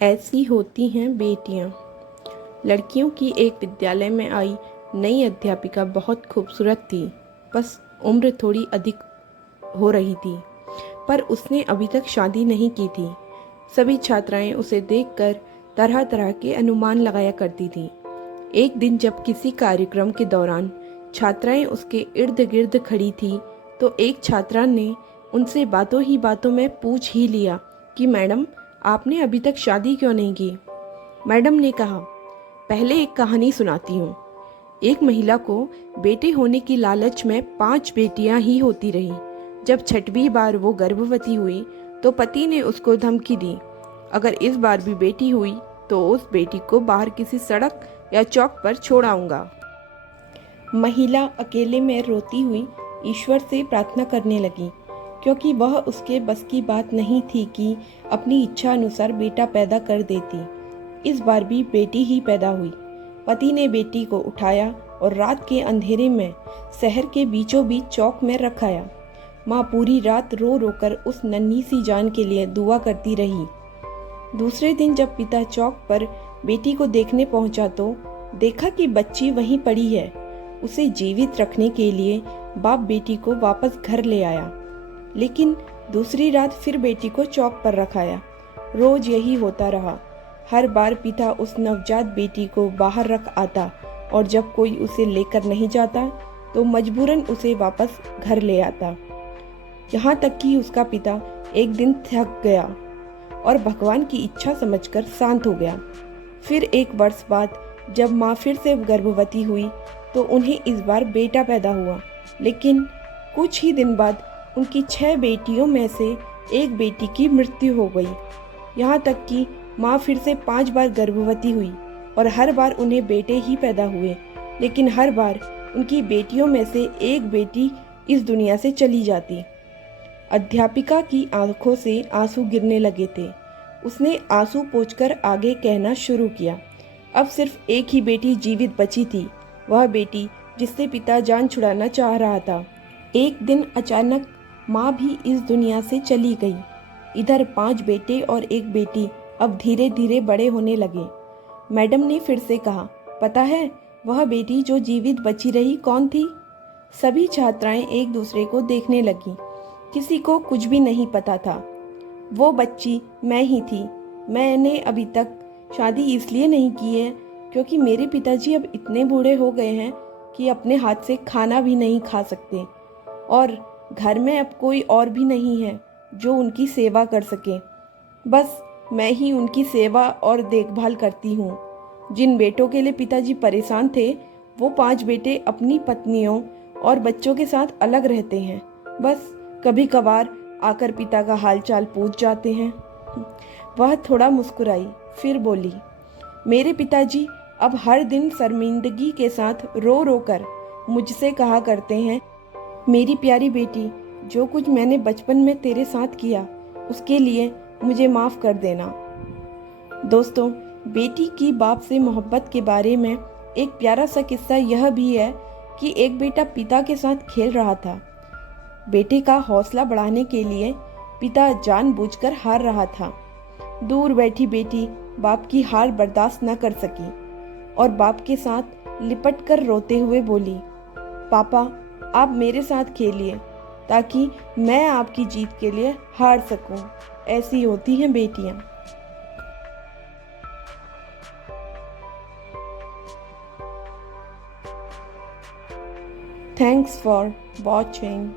ऐसी होती हैं बेटियां। लड़कियों की एक विद्यालय में आई नई अध्यापिका बहुत खूबसूरत थी। बस उम्र थोड़ी अधिक हो रही थी, पर उसने अभी तक शादी नहीं की थी। सभी छात्राएं उसे देखकर तरह तरह के अनुमान लगाया करती थीं। एक दिन जब किसी कार्यक्रम के दौरान छात्राएं उसके इर्द गिर्द खड़ी थी, तो एक छात्रा ने उनसे बातों ही बातों में पूछ ही लिया कि मैडम, आपने अभी तक शादी क्यों नहीं की। मैडम ने कहा, पहले एक कहानी सुनाती हूँ। एक महिला को बेटे होने की लालच में 5 बेटियां ही होती रही। जब 6वीं बार वो गर्भवती हुई तो पति ने उसको धमकी दी, अगर इस बार भी बेटी हुई तो उस बेटी को बाहर किसी सड़क या चौक पर छोड़ आऊंगा। महिला अकेले में रोती हुई ईश्वर से प्रार्थना करने लगी, क्योंकि वह उसके बस की बात नहीं थी कि अपनी इच्छा अनुसार बेटा पैदा कर देती। इस बार भी बेटी ही पैदा हुई। पति ने बेटी को उठाया और रात के अंधेरे में शहर के बीचों बीच चौक में रखाया। माँ पूरी रात रो रो कर उस नन्ही सी जान के लिए दुआ करती रही। दूसरे दिन जब पिता चौक पर बेटी को देखने पहुंचा तो देखा कि बच्ची वहीं पड़ी है। उसे जीवित रखने के लिए बाप बेटी को वापस घर ले आया, लेकिन दूसरी रात फिर बेटी को चौक पर रखाया। रोज यही होता रहा। हर बार पिता उस नवजात बेटी को बाहर रख आता और जब कोई उसे लेकर नहीं जाता तो मजबूरन उसे वापस घर ले आता। यहाँ तक कि उसका पिता एक दिन थक गया और भगवान की इच्छा समझकर शांत हो गया। फिर एक वर्ष बाद जब माँ फिर से गर्भवती हुई तो उन्हें इस बार बेटा पैदा हुआ, लेकिन कुछ ही दिन बाद उनकी 6 बेटियों में से एक बेटी की मृत्यु हो गई। यहाँ तक कि माँ फिर से 5 बार गर्भवती हुई और हर बार उन्हें बेटे ही पैदा हुए, लेकिन हर बार उनकी बेटियों में से एक बेटी इस दुनिया से चली जाती। अध्यापिका की आंखों से आंसू गिरने लगे थे। उसने आंसू पोंछकर आगे कहना शुरू किया, अब सिर्फ एक ही बेटी जीवित बची थी, वह बेटी जिससे पिता जान छुड़ाना चाह रहा था। एक दिन अचानक माँ भी इस दुनिया से चली गई। इधर 5 बेटे और एक बेटी अब धीरे धीरे बड़े होने लगे। मैडम ने फिर से कहा, पता है वह बेटी जो जीवित बची रही कौन थी? सभी छात्राएं एक दूसरे को देखने लगी। किसी को कुछ भी नहीं पता था। वो बच्ची मैं ही थी। मैंने अभी तक शादी इसलिए नहीं की है क्योंकि मेरे पिताजी अब इतने बूढ़े हो गए हैं कि अपने हाथ से खाना भी नहीं खा सकते, और घर में अब कोई और भी नहीं है जो उनकी सेवा कर सके। बस मैं ही उनकी सेवा और देखभाल करती हूँ। जिन बेटों के लिए पिताजी परेशान थे, वो 5 बेटे अपनी पत्नियों और बच्चों के साथ अलग रहते हैं। बस कभी कभार आकर पिता का हालचाल पूछ जाते हैं। वह थोड़ा मुस्कुराई, फिर बोली, मेरे पिताजी अब हर दिन शर्मिंदगी के साथ रो रो कर मुझसे कहा करते हैं, मेरी प्यारी बेटी, जो कुछ मैंने बचपन में तेरे साथ किया उसके लिए मुझे माफ़ कर देना। दोस्तों, बेटी की बाप से मोहब्बत के बारे में एक प्यारा सा किस्सा यह भी है कि एक बेटा पिता के साथ खेल रहा था। बेटे का हौसला बढ़ाने के लिए पिता जानबूझकर हार रहा था। दूर बैठी बेटी बाप की हार बर्दाश्त न कर सकी और बाप के साथ लिपट कर रोते हुए बोली, पापा, आप मेरे साथ खेलिए ताकि मैं आपकी जीत के लिए हार सकूं। ऐसी होती हैं बेटियां। Thanks for watching.